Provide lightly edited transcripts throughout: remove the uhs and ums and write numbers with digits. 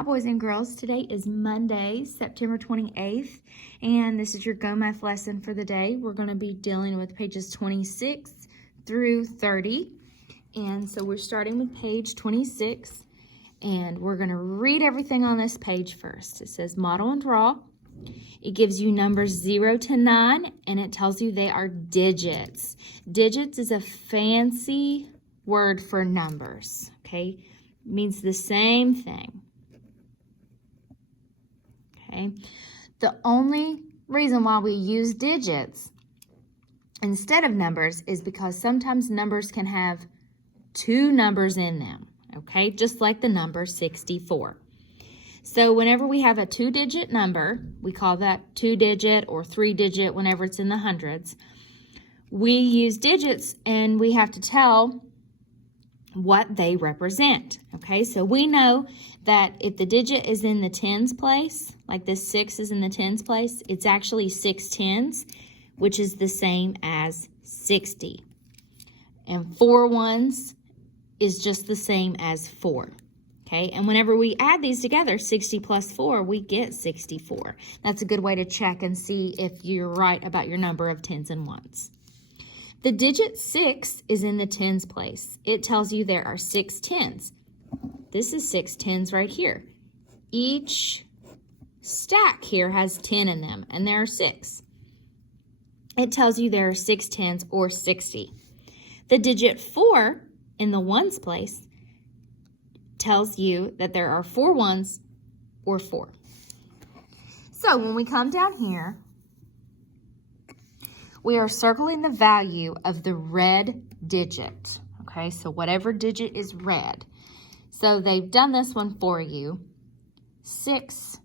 Hi boys and girls, today is Monday, September 28th, and this is your Go Math lesson for the day. We're going to be dealing with pages 26 through 30, and so we're starting with page 26, and we're going to read everything on this page first. It says model and draw. It gives you numbers 0 to 9, and it tells you they are digits. Digits is a fancy word for numbers, okay? It means the same thing. Okay. The only reason why we use digits instead of numbers is because sometimes numbers can have two numbers in them, okay? Just like the number 64. So whenever we have a two-digit number, we call that two-digit or three-digit whenever it's in the hundreds, we use digits and we have to tell what they represent, okay? So we know that if the digit is in the tens place, like this 6 is in the tens place, it's actually 6 tens, which is the same as 60. And 4 ones is just the same as 4, okay? And whenever we add these together, 60 plus 4, we get 64. That's a good way to check and see if you're right about your number of tens and ones. The digit 6 is in the tens place. It tells you there are 6 tens. This is 6 tens right here. Each stack here has 10 in them, and there are 6. It tells you there are 6 tens or 60. The digit 4 in the ones place tells you that there are 4 ones or 4. So when we come down here, we are circling the value of the red digit, okay? So whatever digit is red. So they've done this one for you. 6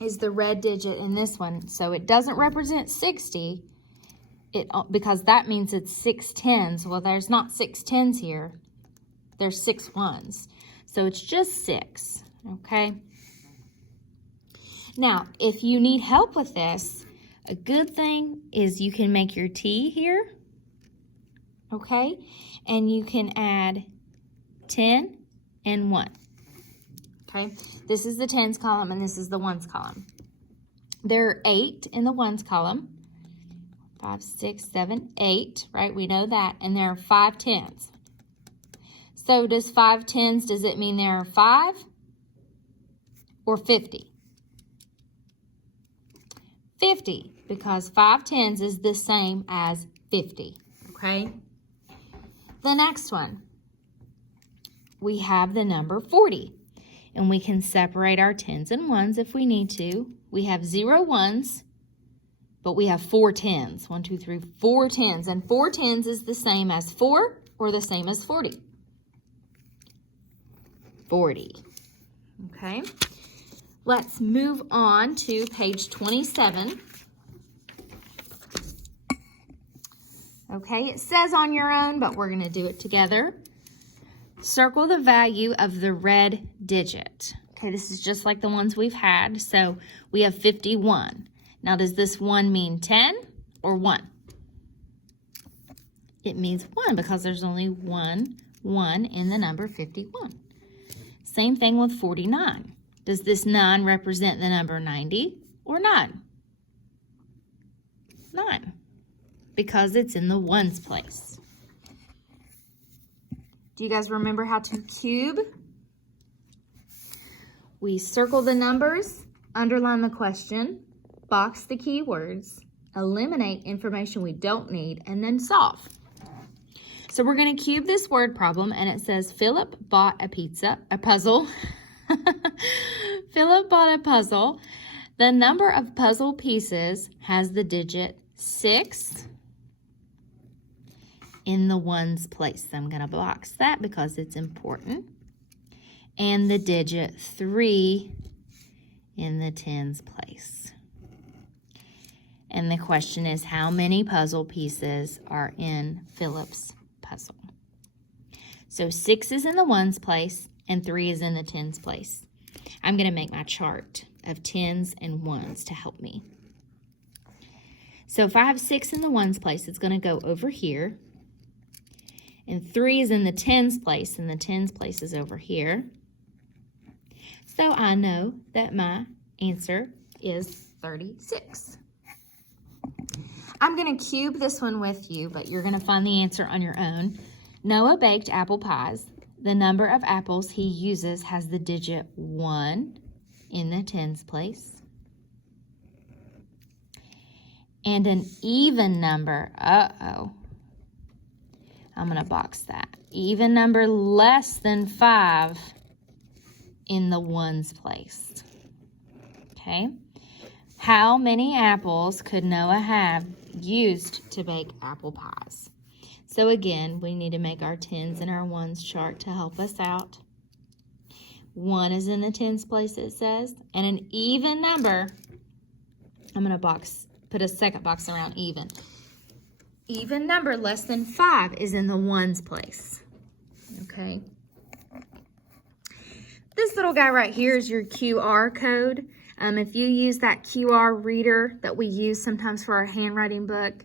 is the red digit in this one. So it doesn't represent 60 because that means it's 6 tens. Well, there's not 6 tens here. There's 6 ones. So it's just 6, okay? Now, if you need help with this, a good thing is you can make your T here, okay? And you can add 10 and 1, okay? This is the tens column and this is the ones column. There are 8 in the ones column. 5, 6, 7, 8, right? We know that. And there are 5 tens. So does 5 tens, does it mean there are 5 or 50? 50, because 5 tens is the same as 50, okay? The next one, we have the number 40, and we can separate our tens and ones if we need to. We have 0 ones, but we have 4 tens. 1, 2, 3, 4 tens, and 4 tens is the same as 4 or the same as 40. 40, okay? Let's move on to page 27. Okay, it says on your own, but we're going to do it together. Circle the value of the red digit. Okay, this is just like the ones we've had. So we have 51. Now, does this 1 mean 10 or 1? It means 1 because there's only one 1 in the number 51. Same thing with 49. Does this 9 represent the number 90 or 9? 9, because it's in the ones place. Do you guys remember how to cube? We circle the numbers, underline the question, box the keywords, eliminate information we don't need, and then solve. So we're going to cube this word problem, and it says Philip bought a puzzle. Philip bought a puzzle. The number of puzzle pieces has the digit 6 in the ones place. So I'm going to box that because it's important. And the digit 3 in the tens place. And the question is, how many puzzle pieces are in Philip's puzzle? So 6 is in the ones place and 3 is in the tens place. I'm going to make my chart of tens and ones to help me. So if I have 6 in the ones place, it's going to go over here. And 3 is in the tens place, and the tens place is over here. So I know that my answer is 36. I'm going to cube this one with you, but you're going to find the answer on your own. Noah baked apple pies. The number of apples he uses has the digit 1 in the tens place. And an even number, I'm going to box that. Even number less than 5 in the ones place. Okay. How many apples could Noah have used to bake apple pies? So again, we need to make our tens and our ones chart to help us out. 1 is in the tens place, it says, and an even number, I'm going to put a second box around even. Even number less than 5 is in the ones place. Okay. This little guy right here is your QR code. If you use that QR reader that we use sometimes for our handwriting book,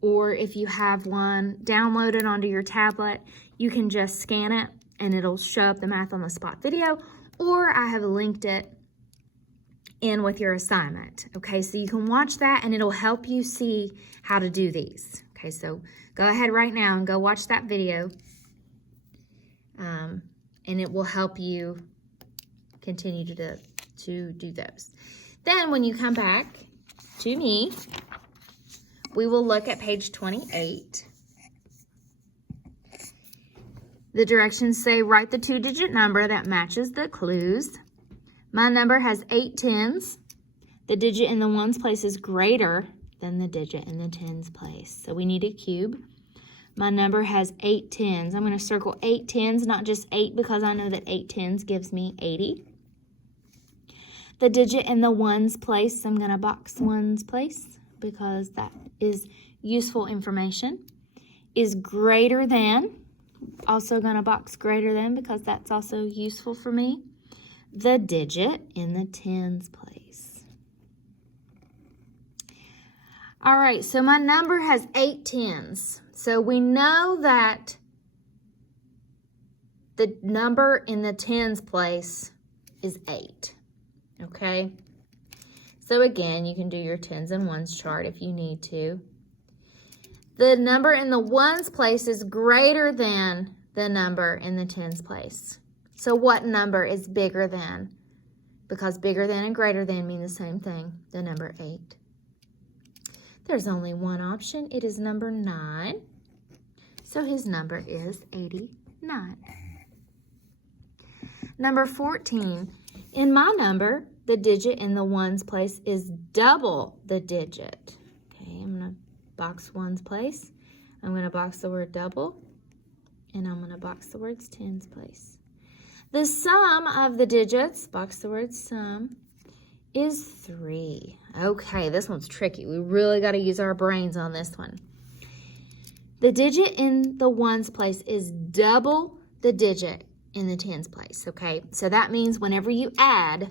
or if you have one downloaded onto your tablet, you can just scan it and it'll show up the Math on the Spot video, or I have linked it in with your assignment. Okay, so you can watch that and it'll help you see how to do these. Okay, so go ahead right now and go watch that video, and it will help you continue to do those. Then when you come back to me, we will look at page 28. The directions say write the 2-digit number that matches the clues. My number has 8 tens. The digit in the ones place is greater than the digit in the tens place. So we need a cube. My number has 8 tens. I'm going to circle 8 tens, not just 8, because I know that 8 tens gives me 80. The digit in the ones place, I'm going to box ones place because that is useful information, is greater than. Also going to box greater than because that's also useful for me. The digit in the tens place. All right, so my number has 8 tens. So we know that the number in the tens place is 8. Okay? So again, you can do your tens and ones chart if you need to. The number in the ones place is greater than the number in the tens place. So what number is bigger than? Because bigger than and greater than mean the same thing, the number 8. There's only one option. It is number 9. So his number is 89. Number 14. In my number, the digit in the ones place is double the digit. Okay, I'm going to box ones place. I'm going to box the word double. And I'm going to box the words tens place. The sum of the digits, box the word sum, is 3. Okay, this one's tricky. We really got to use our brains on this one. The digit in the ones place is double the digit in the tens place, okay? So that means whenever you add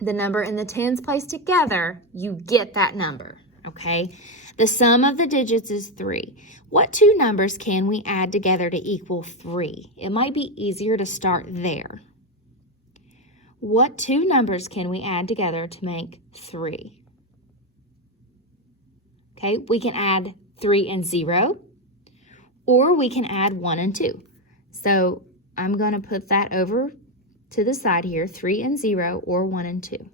the number in the tens place together, you get that number, okay? The sum of the digits is 3. What 2 numbers can we add together to equal 3? It might be easier to start there. What 2 numbers can we add together to make 3? Okay, we can add 3 and 0, or we can add 1 and 2. So I'm going to put that over to the side here, 3 and 0, or 1 and 2.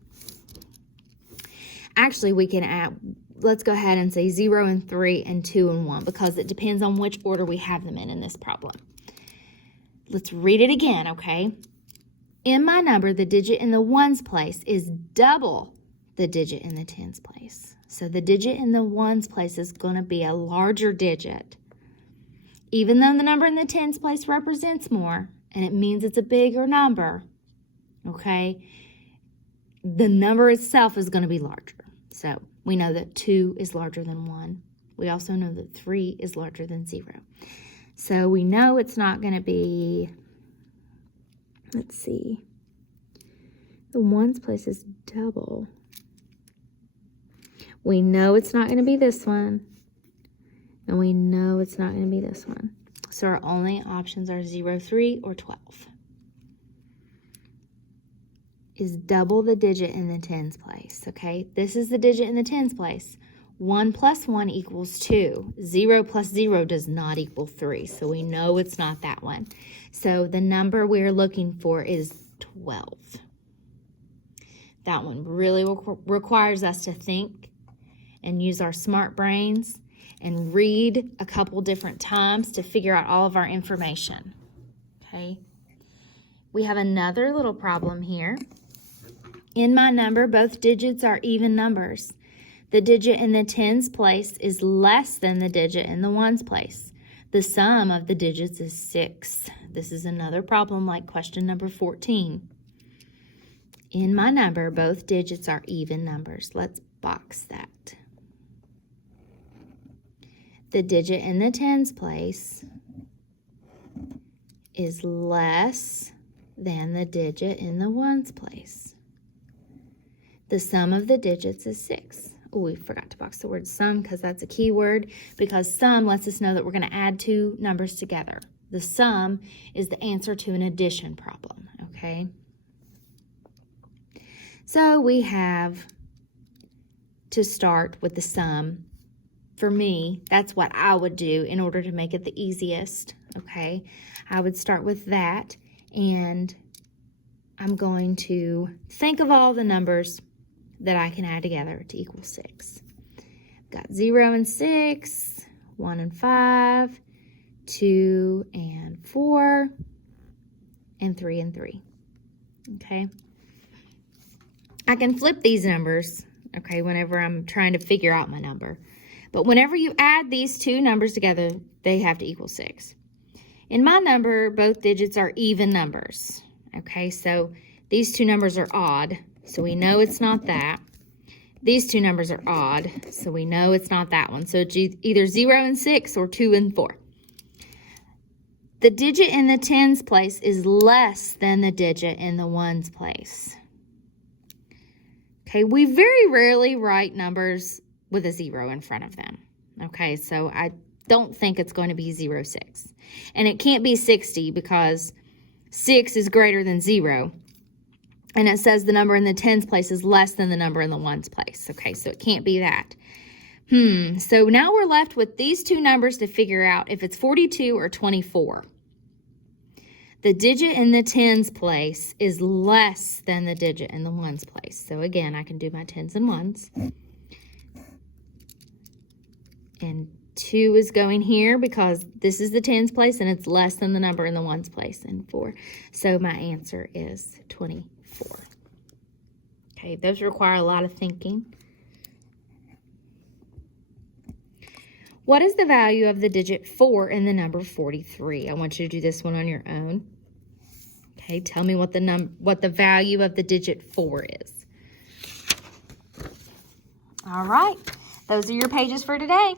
Actually, we can add, let's go ahead and say 0 and 3 and 2 and 1, because it depends on which order we have them in this problem. Let's read it again, okay? In my number, the digit in the ones place is double the digit in the tens place. So the digit in the ones place is going to be a larger digit. Even though the number in the tens place represents more, and it means it's a bigger number, okay, the number itself is going to be larger. So we know that 2 is larger than 1. We also know that 3 is larger than 0. So we know it's not going to be, let's see, the ones place is double. We know it's not going to be this one, and we know it's not going to be this one. So our only options are 0, 3, or 12. is double the digit in the tens place, okay? This is the digit in the tens place. 1 plus 1 equals 2. 0 plus 0 does not equal 3, so we know it's not that one. So the number we're looking for is 12. That one really requires us to think and use our smart brains and read a couple different times to figure out all of our information, okay? We have another little problem here. In my number, both digits are even numbers. The digit in the tens place is less than the digit in the ones place. The sum of the digits is 6. This is another problem like question number 14. In my number, both digits are even numbers. Let's box that. The digit in the tens place is less than the digit in the ones place. The sum of the digits is 6. Oh, we forgot to box the word sum because that's a key word, because sum lets us know that we're going to add two numbers together. The sum is the answer to an addition problem, okay? So we have to start with the sum. For me, that's what I would do in order to make it the easiest, okay? I would start with that, and I'm going to think of all the numbers that I can add together to equal 6. Got 0 and 6, 1 and 5, 2 and 4, and 3 and 3, okay? I can flip these numbers, okay, whenever I'm trying to figure out my number. But whenever you add these two numbers together, they have to equal 6. In my number, both digits are even numbers. Okay, so these two numbers are odd, so we know it's not that. These two numbers are odd, so we know it's not that one. So it's either 0 and 6 or 2 and 4. The digit in the tens place is less than the digit in the ones place. Okay, we very rarely write numbers with a 0 in front of them. Okay, so I don't think it's going to be 0, 6. And it can't be 60 because 6 is greater than 0. And it says the number in the tens place is less than the number in the ones place. Okay, so it can't be that. So now we're left with these two numbers to figure out if it's 42 or 24. The digit in the tens place is less than the digit in the ones place. So again, I can do my tens and ones. And 2 is going here because this is the tens place and it's less than the number in the ones place, and 4. So my answer is 24. Okay, those require a lot of thinking. What is the value of the digit 4 in the number 43? I want you to do this one on your own. Okay, tell me what the value of the digit 4 is. All right, those are your pages for today.